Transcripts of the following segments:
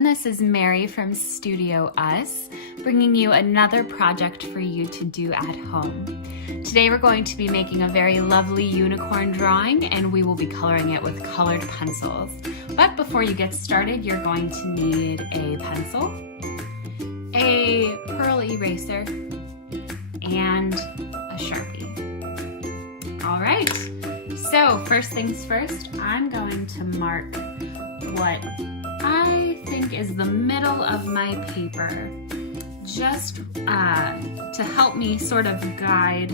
This is Mary from StudioUs, bringing you another project for you to do at home. Today we're going to be making a very lovely unicorn drawing, and we will be coloring it with colored pencils. But before you get started, you're going to need a pencil, a pearl eraser, and a Sharpie. All right, so first things first, I'm going to mark what I think is the middle of my paper, just to help me sort of guide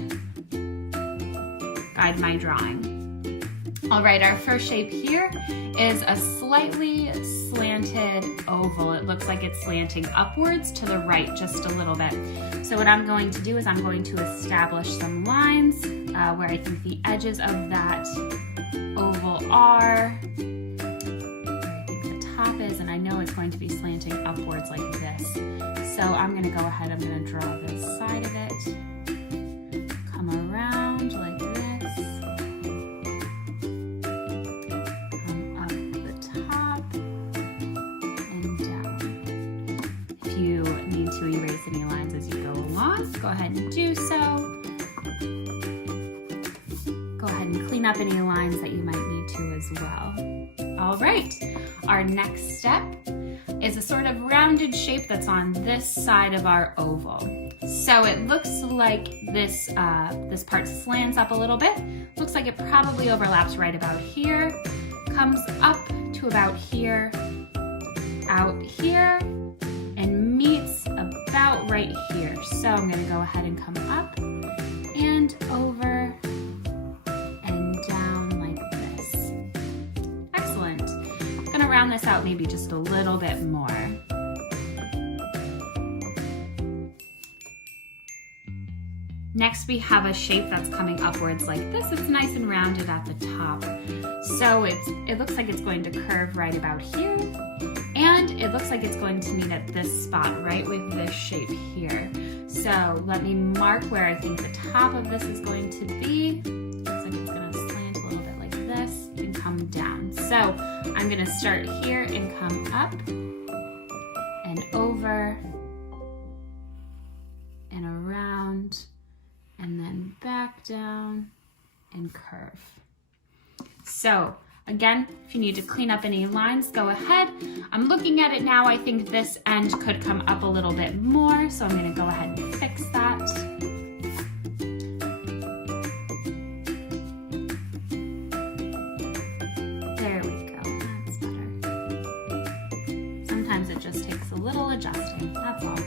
my drawing. All right, our first shape here is a slightly slanted oval. It looks like it's slanting upwards to the right just a little bit. So what I'm going to do is I'm going to establish some lines where I think the edges of that oval are. Is, and I know it's going to be slanting upwards like this. So I'm going to go ahead, I'm going to draw this side of it, come around like this, come up the top and down. If you need to erase any lines as you go along, go ahead and do so. Go ahead and clean up any lines that you might need to as well. All right, our next step is a sort of rounded shape that's on this side of our oval. So it looks like this part slants up a little bit. Looks like it probably overlaps right about here, comes up to about here, out here, and meets about right here. So I'm gonna go ahead and come up and over and down like this. Excellent. I'm gonna round this out maybe just a little bit more. Next we have a shape that's coming upwards like this. It's nice and rounded at the top. So it looks like it's going to curve right about here. And it looks like it's going to meet at this spot, right with this shape here. So let me mark where I think the top of this is going to be. Looks like it's gonna slant a little bit like this and come down. So I'm gonna start here and come up and over and around and then back down and curve. So again, if you need to clean up any lines, go ahead. I'm looking at it now, I think this end could come up a little bit more, so I'm gonna go ahead and fix that. There we go, that's better. Sometimes it just takes a little adjusting, that's all.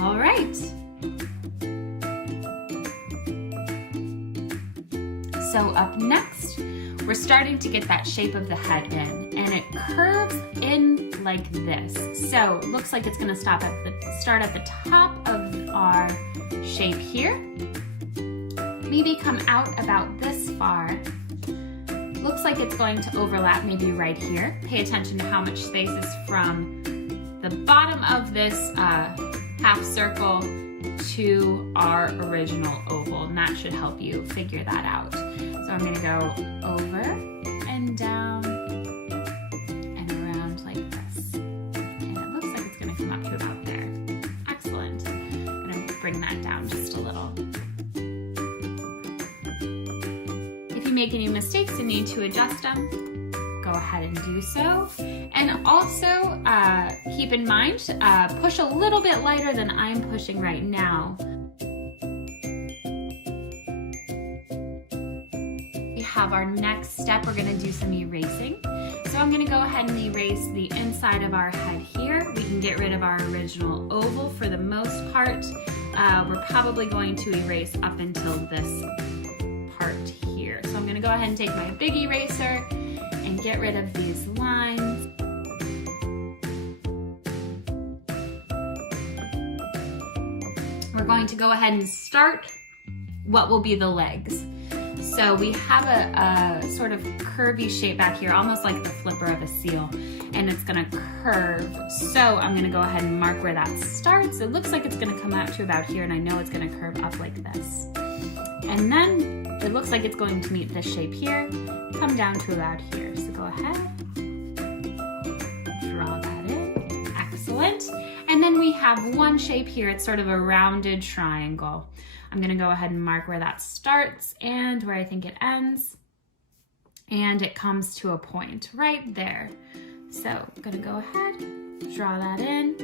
All right. So up next, we're starting to get that shape of the head in, and it curves in like this. So it looks like it's going to start at the top of our shape here. Maybe come out about this far. Looks like it's going to overlap maybe right here. Pay attention to how much space is from the bottom of this half circle to our original oval, and that should help you figure that out. So I'm gonna go over and down and around like this. And it looks like it's gonna come up to about there. Excellent. I'm gonna bring that down just a little. If you make any mistakes and need to adjust them, go ahead and do so. And also keep in mind, push a little bit lighter than I'm pushing right now. We have our next step, we're gonna do some erasing. So I'm gonna go ahead and erase the inside of our head here. We can get rid of our original oval for the most part. We're probably going to erase up until this part here. So I'm gonna go ahead and take my big eraser and get rid of these lines. We're going to go ahead and start what will be the legs. So we have a sort of curvy shape back here, almost like the flipper of a seal, and it's gonna curve. So I'm gonna go ahead and mark where that starts. It looks like it's gonna come out to about here, and I know it's gonna curve up like this. And then it looks like it's going to meet this shape here, come down to about here. So go ahead, draw that in, excellent. And then we have one shape here, it's sort of a rounded triangle. I'm gonna go ahead and mark where that starts and where I think it ends. And it comes to a point right there. So I'm gonna go ahead, draw that in.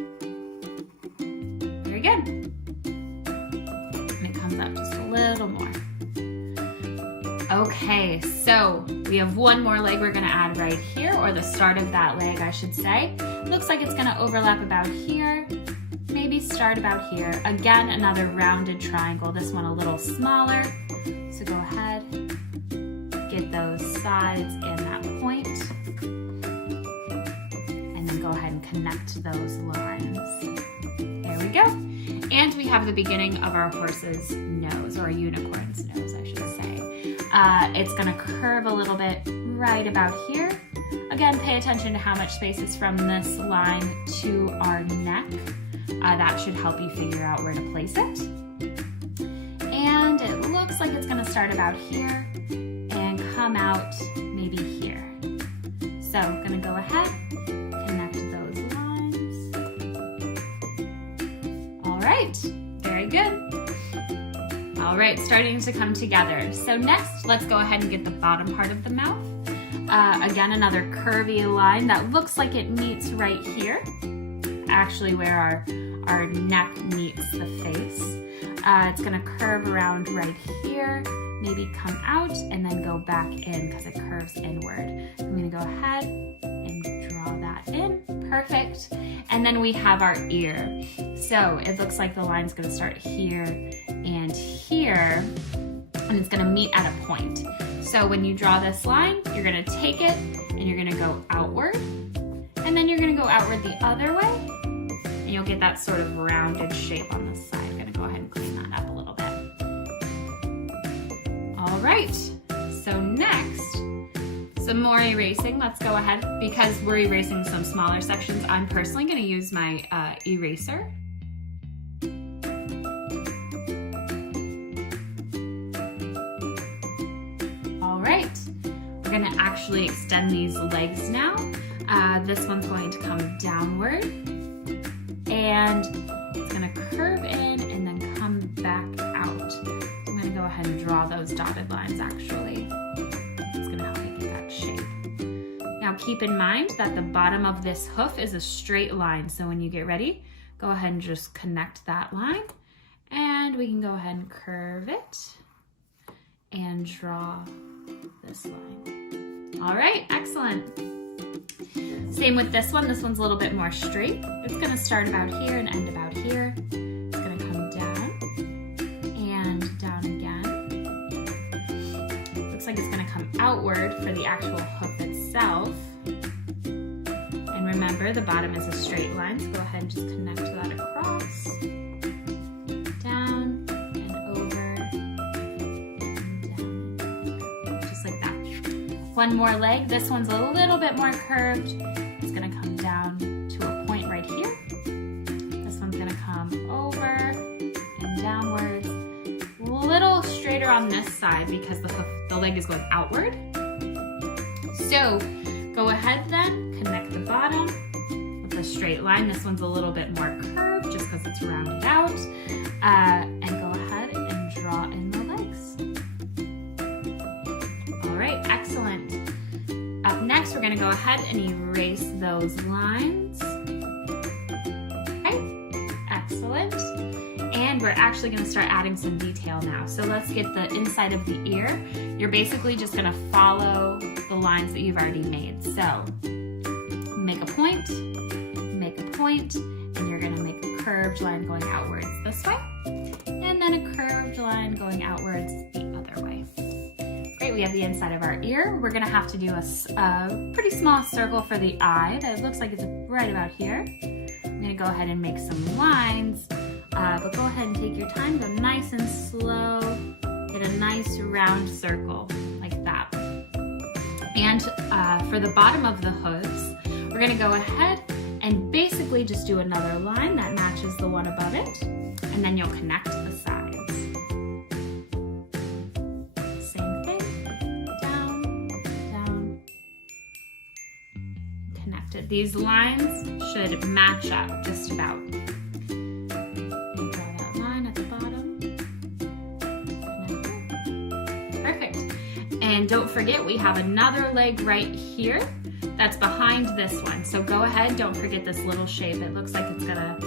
Very good. And it comes up just a little more. Okay, so we have one more leg we're gonna add right here, or the start of that leg, I should say. Looks like it's gonna overlap about here. Maybe start about here. Again, another rounded triangle, this one a little smaller. So go ahead, get those sides and that point, and then go ahead and connect those lines. There we go. And we have the beginning of our horse's nose, or a unicorn's nose, I should say. It's gonna curve a little bit right about here. Again, pay attention to how much space is from this line to our neck. That should help you figure out where to place it. And it looks like it's gonna start about here and come out maybe here. So I'm gonna go ahead, connect those lines. All right, very good. All right, starting to come together. So next, let's go ahead and get the bottom part of the mouth. Again, another curvy line that looks like it meets right here, actually where our neck meets the face. It's gonna curve around right here, maybe come out and then go back in because it curves inward. I'm gonna go ahead and draw that in, perfect. And then we have our ear. So it looks like the line's gonna start here and here, and it's gonna meet at a point. So when you draw this line, you're gonna take it and you're gonna go outward, and then you're gonna go outward the other way, and you'll get that sort of rounded shape on this side. I'm gonna go ahead and clean that up a little bit. All right, so next, some more erasing. Let's go ahead, because we're erasing some smaller sections, I'm personally gonna use my eraser. All right, we're gonna actually extend these legs now. This one's going to come downward, and it's gonna curve in and then come back out. I'm gonna go ahead and draw those dotted lines actually. It's gonna help me get that shape. Now keep in mind that the bottom of this hoof is a straight line, so when you get ready, go ahead and just connect that line, and we can go ahead and curve it and draw this line. All right, excellent. Same with this one. This one's a little bit more straight. It's gonna start about here and end about here. It's gonna come down and down again. Looks like it's gonna come outward for the actual hoof itself. And remember, the bottom is a straight line, so go ahead and just connect that across. Down and over and down. Just like that. One more leg. This one's a little bit more curved. It's gonna come down to a point right here. This one's gonna come over and downwards. A little straighter on this side because the leg is going outward. So go ahead then, connect the bottom with a straight line. This one's a little bit more curved just because it's rounded out. And go ahead and draw in the legs. All right, excellent. Up next, we're gonna go ahead and erase those lines. Okay, excellent. And we're actually gonna start adding some detail now. So let's get the inside of the ear. You're basically just gonna follow the lines that you've already made. So make a point, and you're gonna make a curved line going outwards this way, and then a curved line going outwards the other way. Great, we have the inside of our ear. We're gonna have to do a pretty small circle for the eye that looks like it's right about here. I'm gonna go ahead and make some lines, but go ahead and take your time, go nice and slow, get a nice nice round circle like that. And for the bottom of the hooves, we're gonna go ahead and basically just do another line that matches the one above it, and then you'll connect the sides. Same thing, down, down, connect it. These lines should match up just about. And draw that line at the bottom, connect it. Perfect. And don't forget, we have another leg right here that's behind this one. So go ahead, don't forget this little shape. It looks like it's gonna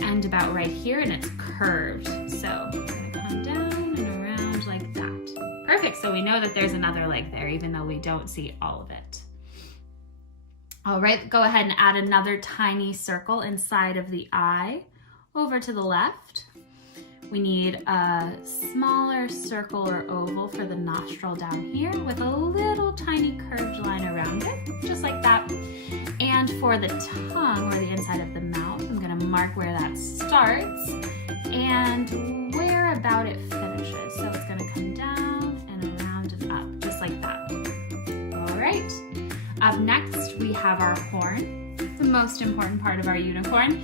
end about right here and it's curved. So we're gonna come down and around like that. Perfect, so we know that there's another leg there, even though we don't see all of it. All right, go ahead and add another tiny circle inside of the eye over to the left. We need a smaller circle or oval for the nostril down here with a little tiny curved line around it, just like that. And for the tongue, or the inside of the mouth, I'm gonna mark where that starts and where about it finishes. So it's gonna come down and around and up, just like that. All right, up next we have our horn, the most important part of our unicorn.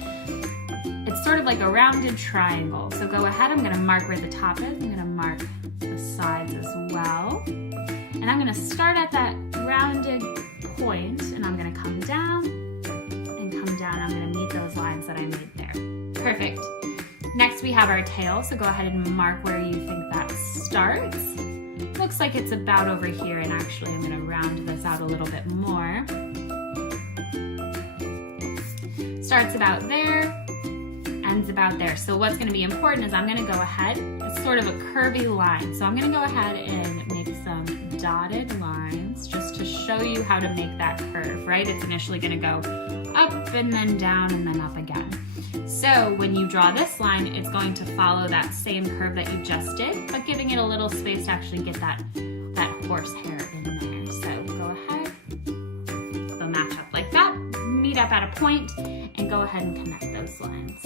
It's sort of like a rounded triangle. So go ahead, I'm gonna mark where the top is. I'm gonna mark the sides as well. And I'm gonna start at that rounded point and I'm gonna come down and come down. I'm gonna meet those lines that I made there. Perfect. Next we have our tail. So go ahead and mark where you think that starts. Looks like it's about over here, and actually I'm gonna round this out a little bit more. Starts about there, ends about there. So what's gonna be important is I'm gonna go ahead, it's sort of a curvy line. So I'm gonna go ahead and make some dotted lines just to show you how to make that curve, right? It's initially gonna go up and then down and then up again. So when you draw this line, it's going to follow that same curve that you just did, but giving it a little space to actually get that horsehair in there. So go ahead, they'll match up like that, meet up at a point, and go ahead and connect those lines.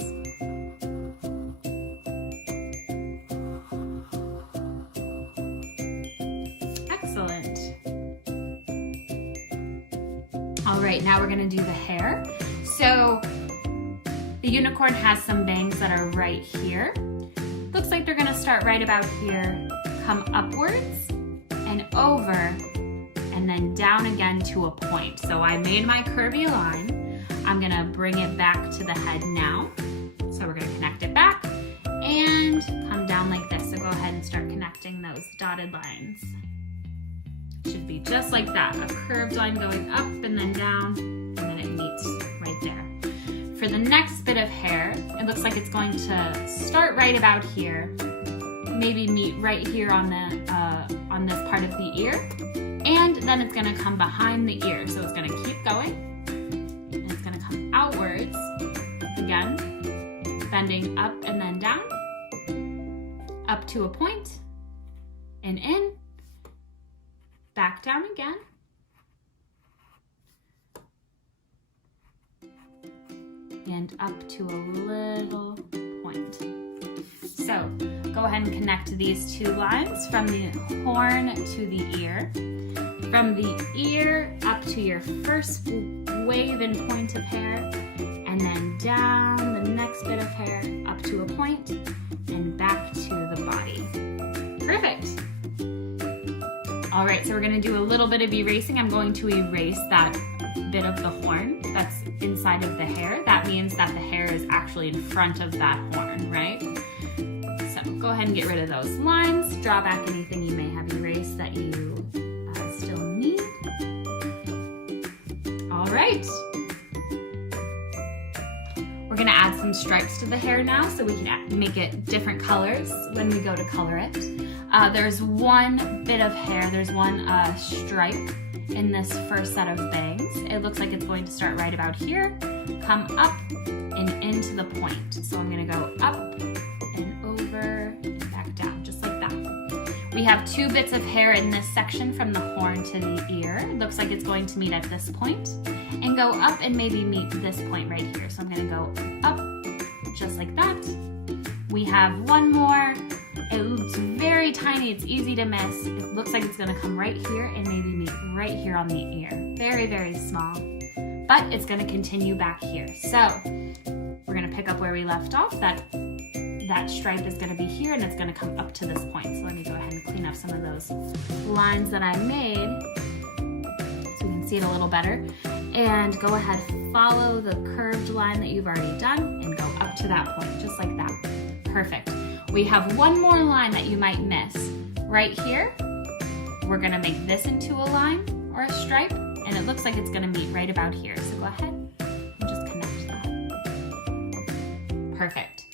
Excellent. All right, now we're gonna do the hair. So the unicorn has some bangs that are right here. Looks like they're gonna start right about here, come upwards and over, and then down again to a point. So I made my curvy line. I'm gonna bring it back to the head now. So we're gonna connect it back and come down like this. So go ahead and start connecting those dotted lines. Should be just like that, a curved line going up and then down, and then it meets right there. For the next bit of hair, it looks like it's going to start right about here, maybe meet right here on this part of the ear, and then it's going to come behind the ear. So it's going to keep going, and it's going to come outwards again, bending up and then down, up to a point, and in, back down again, and up to a little point. So go ahead and connect these two lines from the horn to the ear. From the ear up to your first wave and point of hair, and then down the next bit of hair up to a point and back to the body. Perfect. All right, so we're gonna do a little bit of erasing. I'm going to erase that bit of the horn that's inside of the hair. That means that the hair is actually in front of that horn, right? So go ahead and get rid of those lines. Draw back anything you may have erased that you still need. All right. We're gonna add some stripes to the hair now so we can make it different colors when we go to color it. There's one bit of hair, there's one stripe in this first set of bangs. It looks like it's going to start right about here, come up and into the point. So I'm gonna go up and over and back down, just like that. We have two bits of hair in this section from the horn to the ear. It looks like it's going to meet at this point and go up and maybe meet this point right here. So I'm gonna go up just like that. We have one more. It looks very very tiny, it's easy to miss. It looks like it's gonna come right here and maybe meet right here on the ear. Very, very small, but it's gonna continue back here. So we're gonna pick up where we left off. That stripe is gonna be here and it's gonna come up to this point. So let me go ahead and clean up some of those lines that I made so we can see it a little better. And go ahead, follow the curved line that you've already done and go up to that point, just like that. Perfect. We have one more line that you might miss. Right here, we're gonna make this into a line or a stripe, and it looks like it's gonna meet right about here. So go ahead and just connect that. Perfect.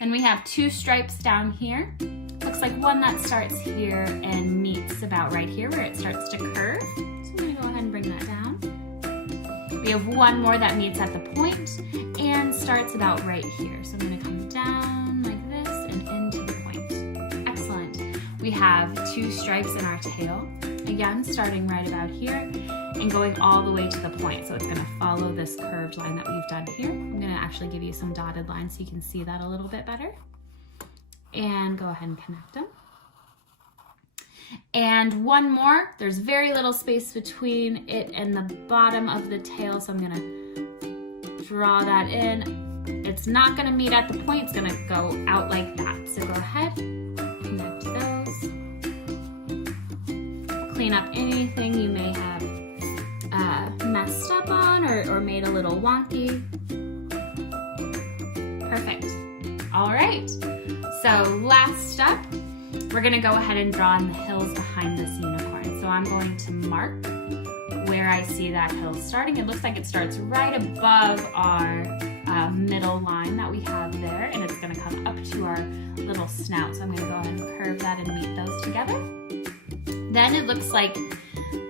Then we have two stripes down here. Looks like one that starts here and meets about right here where it starts to curve. So I'm gonna go ahead and bring that down. We have one more that meets at the point and starts about right here. So I'm gonna come down like this and into the point. Excellent. We have two stripes in our tail. Again, starting right about here and going all the way to the point. So it's gonna follow this curved line that we've done here. I'm gonna actually give you some dotted lines so you can see that a little bit better. And go ahead and connect them. And one more, there's very little space between it and the bottom of the tail, so I'm gonna draw that in. It's not gonna meet at the point, it's gonna go out like that. So go ahead, connect those. Clean up anything you may have messed up on or made a little wonky. Perfect. All right, so last step, we're gonna go ahead and draw in the hills behind this unicorn. So I'm going to mark where I see that hill starting. It looks like it starts right above our middle line that we have there, and it's gonna come up to our little snout. So I'm gonna go ahead and curve that and meet those together. Then it looks like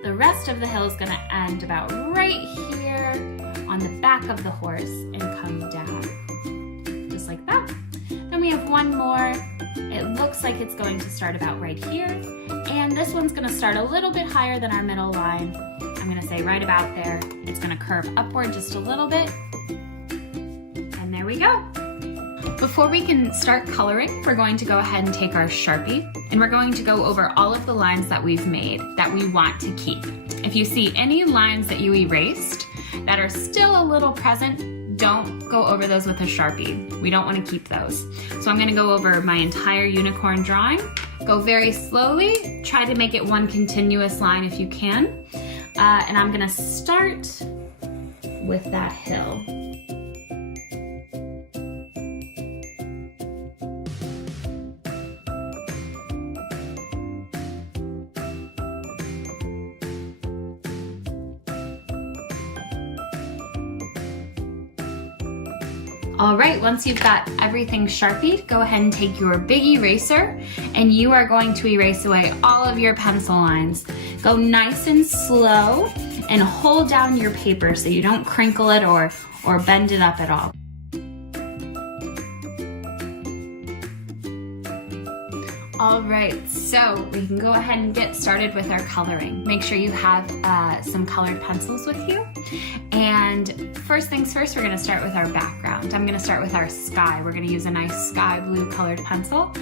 the rest of the hill is gonna end about right here on the back of the horse and come down, just like that. Then we have one more. It looks like it's going to start about right here. And this one's gonna start a little bit higher than our middle line. I'm gonna say right about there. It's gonna curve upward just a little bit. And there we go. Before we can start coloring, we're going to go ahead and take our Sharpie and we're going to go over all of the lines that we've made that we want to keep. If you see any lines that you erased that are still a little present, don't go over those with a Sharpie. We don't want to keep those. So I'm going to go over my entire unicorn drawing. Go very slowly. Try to make it one continuous line if you can. And I'm going to start with that hill. All right, once you've got everything Sharpied, go ahead and take your big eraser and you are going to erase away all of your pencil lines. Go nice and slow and hold down your paper so you don't crinkle it or bend it up at all. All right, so we can go ahead and get started with our coloring. Make sure you have some colored pencils with you. And first things first, we're gonna start with our background. I'm gonna start with our sky. We're gonna use a nice sky blue colored pencil.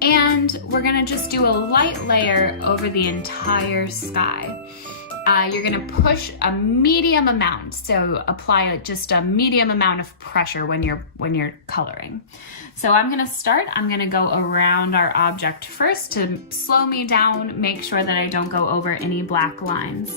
And we're gonna just do a light layer over the entire sky. You're gonna push a medium amount, so apply just a medium amount of pressure when you're coloring. So I'm gonna go around our object first to slow me down, make sure that I don't go over any black lines.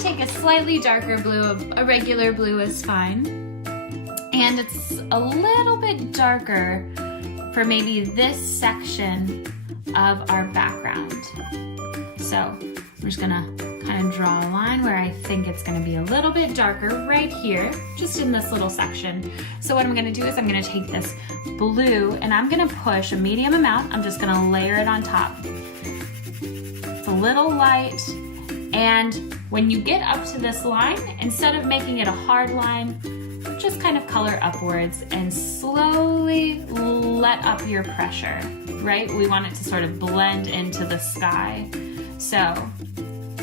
Take a slightly darker blue, a regular blue is fine. And it's a little bit darker for maybe this section of our background. So I'm just gonna kind of draw a line where I think it's gonna be a little bit darker right here, just in this little section. So what I'm gonna do is I'm gonna take this blue and I'm gonna push a medium amount. I'm just gonna layer it on top. It's a little light, and When you get up to this line, instead of making it a hard line, just kind of color upwards and slowly let up your pressure, right? We want it to sort of blend into the sky. So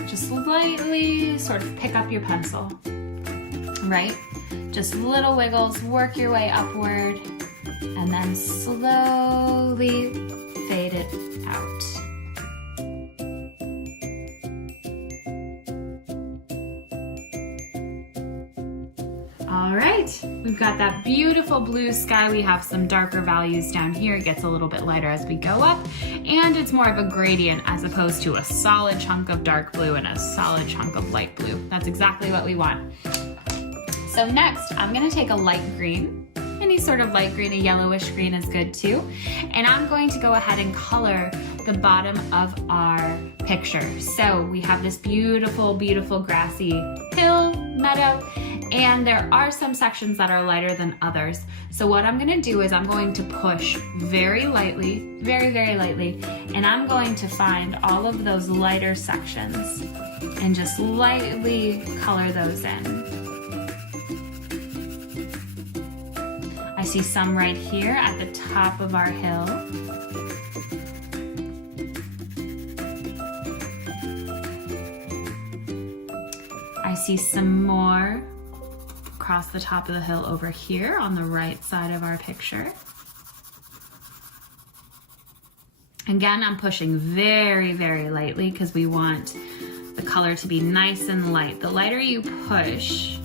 just lightly sort of pick up your pencil, right? Just little wiggles, work your way upward, and then slowly fade it out. All right, we've got that beautiful blue sky. We have some darker values down here. It gets a little bit lighter as we go up, and it's more of a gradient as opposed to a solid chunk of dark blue and a solid chunk of light blue. That's exactly what we want. So next, I'm gonna take a light green. Any sort of light green, a yellowish green is good too. And I'm going to go ahead and color the bottom of our picture. So we have this beautiful, beautiful grassy hill, meadow, and there are some sections that are lighter than others. So what I'm gonna do is I'm going to push very lightly, very, very lightly, and I'm going to find all of those lighter sections and just lightly color those in. I see some right here at the top of our hill. I see some more across the top of the hill over here on the right side of our picture. Again, I'm pushing very, very lightly because we want the color to be nice and light. The lighter you push,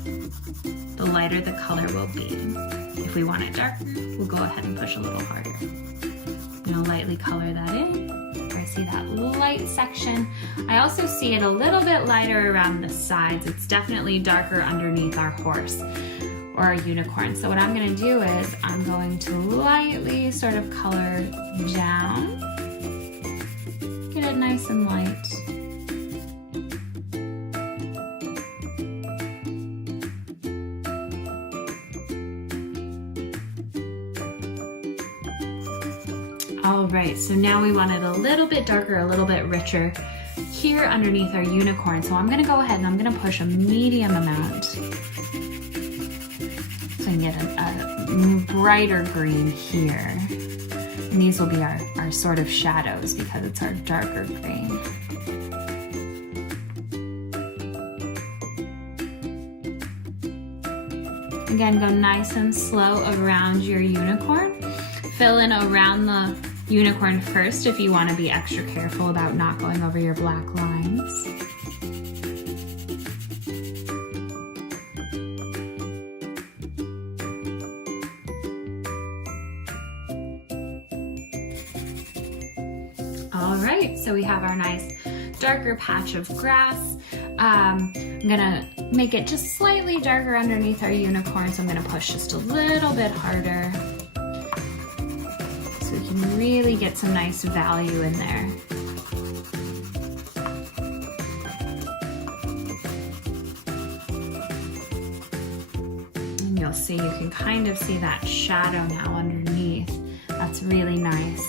the lighter the color will be. If we want it darker, we'll go ahead and push a little harder. I'm gonna lightly color that in. I see that light section. I also see it a little bit lighter around the sides. It's definitely darker underneath our horse or our unicorn. So what I'm gonna do is I'm going to lightly sort of color down. Get it nice and light. All right, so now we want it a little bit darker, a little bit richer here underneath our unicorn. So I'm gonna go ahead and I'm gonna push a medium amount so I can get a brighter green here. And these will be our sort of shadows because it's our darker green. Again, go nice and slow around your unicorn. Fill in around the unicorn first if you want to be extra careful about not going over your black lines. All right, so we have our nice darker patch of grass. I'm gonna make it just slightly darker underneath our unicorn, so I'm gonna push just a little bit harder. We can really get some nice value in there. And you'll see, you can kind of see that shadow now underneath. That's really nice.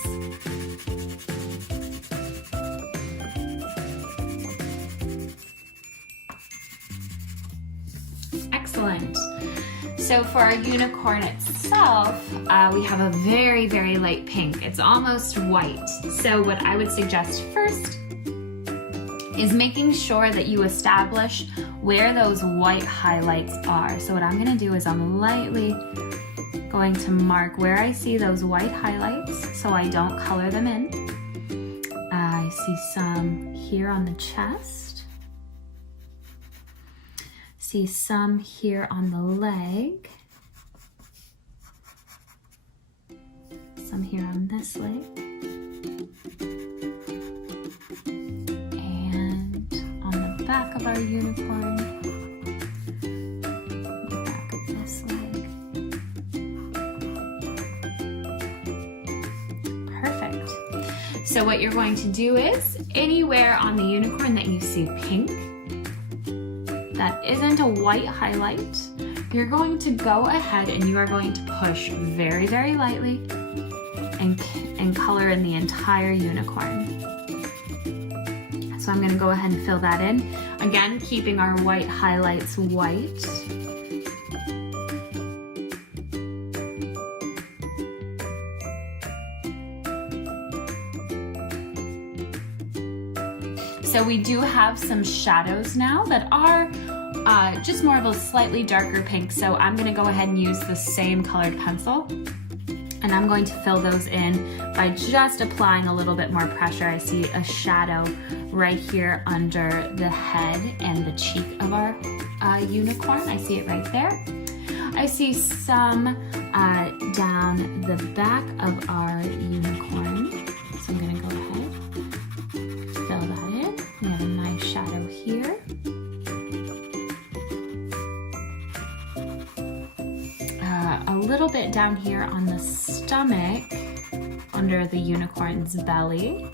Excellent. So for our unicorn itself, we have a very, very light pink. It's almost white. So what I would suggest first is making sure that you establish where those white highlights are. So what I'm gonna do is I'm lightly going to mark where I see those white highlights so I don't color them in. I see some here on the chest. See some here on the leg, some here on this leg, and on the back of our unicorn, the back of this leg. Perfect. So what you're going to do is anywhere on the unicorn that you see pink, that isn't a white highlight, you're going to go ahead and you are going to push very, very lightly and color in the entire unicorn. So I'm gonna go ahead and fill that in. Again, keeping our white highlights white. So we do have some shadows now that are just more of a slightly darker pink. So I'm gonna go ahead and use the same colored pencil, and I'm going to fill those in by just applying a little bit more pressure. I see a shadow right here under the head and the cheek of our unicorn. I see it right there. I see some down the back of our unicorn. So I'm gonna go ahead, fill that in. We have a nice shadow here. A little bit down here on the stomach, under the unicorn's belly.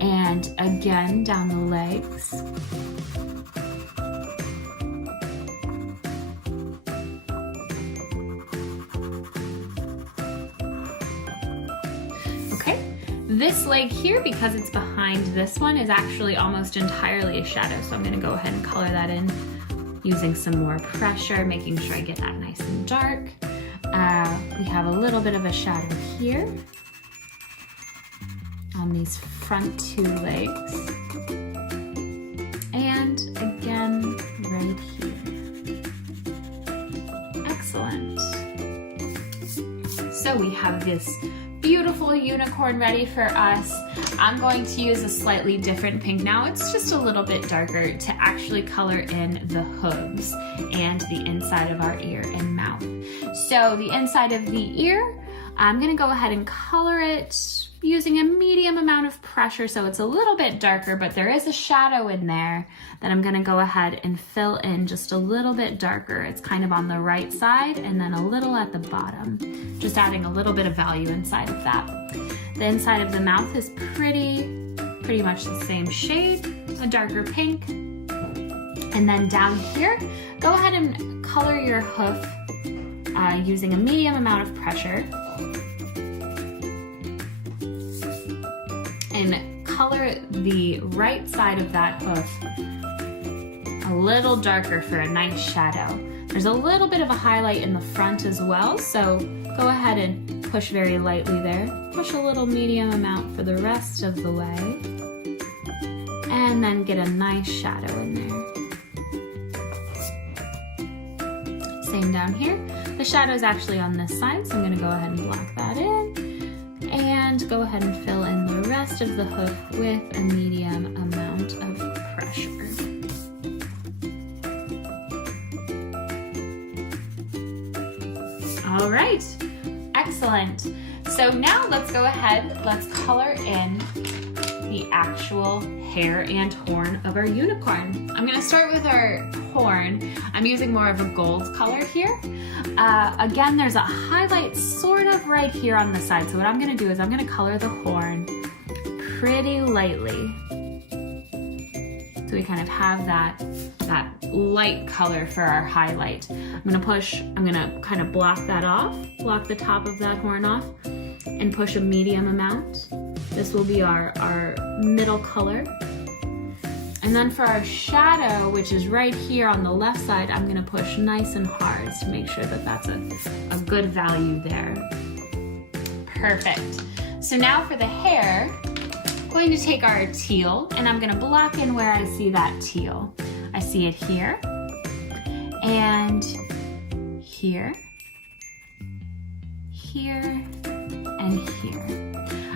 And again, down the legs. Okay, this leg here, because it's behind this one, is actually almost entirely a shadow. So I'm gonna go ahead and color that in using some more pressure, making sure I get that nice and dark. We have a little bit of a shadow here on these front two legs. And again, right here. Excellent. So we have this beautiful unicorn ready for us. I'm going to use a slightly different pink now. It's just a little bit darker to actually color in the hooves and the inside of our ear and mouth. So the inside of the ear, I'm gonna go ahead and color it using a medium amount of pressure, so it's a little bit darker, but there is a shadow in there that I'm gonna go ahead and fill in just a little bit darker. It's kind of on the right side and then a little at the bottom, just adding a little bit of value inside of that. The inside of the mouth is pretty much the same shade, a darker pink. And then down here, go ahead and color your hoof using a medium amount of pressure. And color the right side of that hoof a little darker for a nice shadow. There's a little bit of a highlight in the front as well, so go ahead and push very lightly there. Push a little medium amount for the rest of the way. And then get a nice shadow in there. Same down here. The shadow is actually on this side, so I'm gonna go ahead and block that in. And go ahead and fill in the rest of the hoof with a medium amount of pressure. All right, excellent. So now let's go ahead, let's color in the actual hair and horn of our unicorn. I'm gonna start with our horn. I'm using more of a gold color here. Again, there's a highlight sort of right here on the side. So what I'm gonna do is I'm gonna color the horn pretty lightly. So we kind of have that light color for our highlight. I'm gonna kind of block that off, block the top of that horn off, and push a medium amount. This will be our middle color. And then for our shadow, which is right here on the left side, I'm gonna push nice and hard to make sure that that's a good value there. Perfect. So now for the hair, I'm going to take our teal and I'm gonna block in where I see that teal. I see it here, and here, here, and here.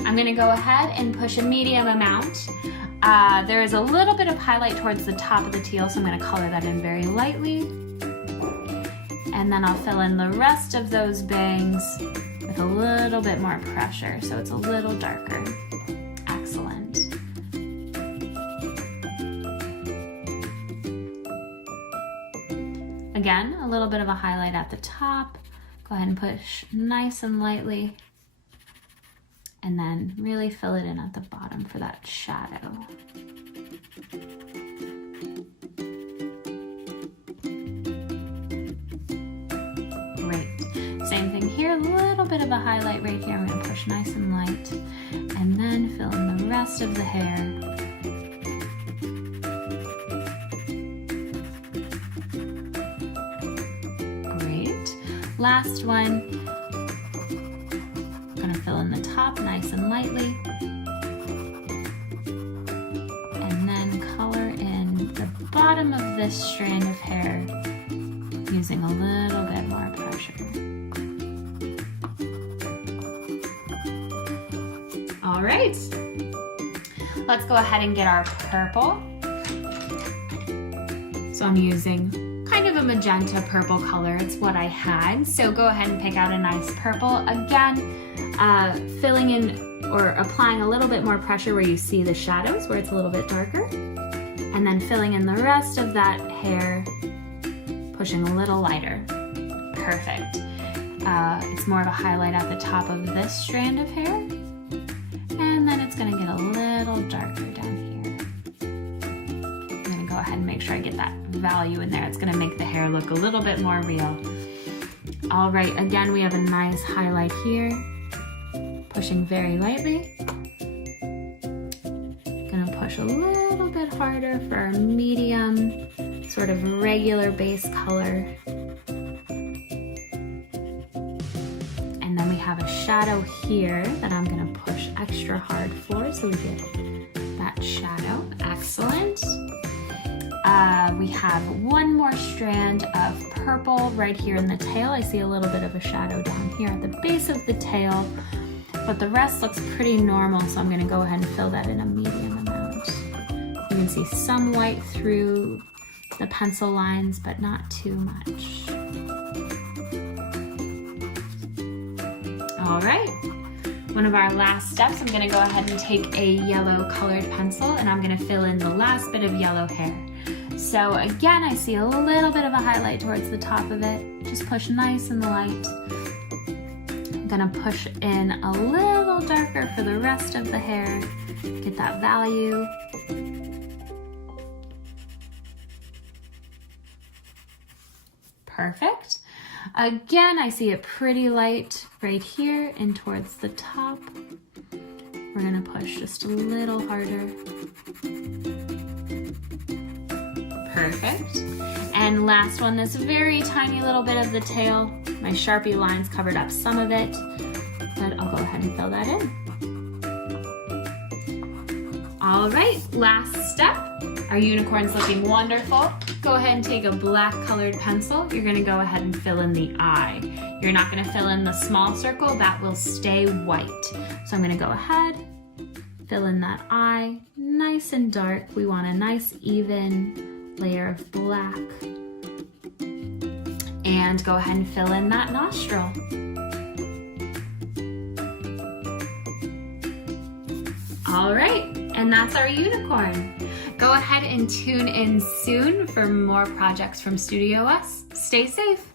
I'm gonna go ahead and push a medium amount. There is a little bit of highlight towards the top of the teal, so I'm gonna color that in very lightly. And then I'll fill in the rest of those bangs with a little bit more pressure, so it's a little darker. Excellent. Again, a little bit of a highlight at the top. Go ahead and push nice and lightly. And then really fill it in at the bottom for that shadow. Great. Same thing here, a little bit of a highlight right here. I'm gonna push nice and light. And then fill in the rest of the hair. last one. I'm gonna fill in the top nice and lightly. And then color in the bottom of this strand of hair using a little bit more pressure. All right, let's go ahead and get our purple. So I'm using kind of a magenta purple color. It's what I had. So go ahead and pick out a nice purple. Again, filling in or applying a little bit more pressure where you see the shadows, where it's a little bit darker. And then filling in the rest of that hair, pushing a little lighter. Perfect. It's more of a highlight at the top of this strand of hair. And then it's gonna get a little darker down here. I'm gonna go ahead and make sure I get that value in there. It's gonna make the hair look a little bit more real. All right, again, we have a nice highlight here. Pushing very lightly. Gonna push a little bit harder for our medium, sort of regular base color. And then we have a shadow here that I'm gonna push extra hard for, so we get that shadow. Excellent. We have one more strand of purple right here in the tail. I see a little bit of a shadow down here at the base of the tail, but the rest looks pretty normal, so I'm gonna go ahead and fill that in a medium amount. You can see some white through the pencil lines, but not too much. All right, one of our last steps, I'm gonna go ahead and take a yellow colored pencil and I'm gonna fill in the last bit of yellow hair. So again, I see a little bit of a highlight towards the top of it. Just push nice and light. I'm gonna push in a little darker for the rest of the hair, get that value. Perfect. Again, I see it pretty light right here and towards the top. We're gonna push just a little harder. Perfect. And last one, this very tiny little bit of the tail. My Sharpie lines covered up some of it, but I'll go ahead and fill that in. All right, last step. Our unicorn's looking wonderful. Go ahead and take a black colored pencil. You're gonna go ahead and fill in the eye. You're not gonna fill in the small circle, that will stay white. So I'm gonna go ahead, fill in that eye, nice and dark. We want a nice even layer of black. And go ahead and fill in that nostril. All right, and that's our unicorn. Go ahead and tune in soon for more projects from StudioUs. Stay safe.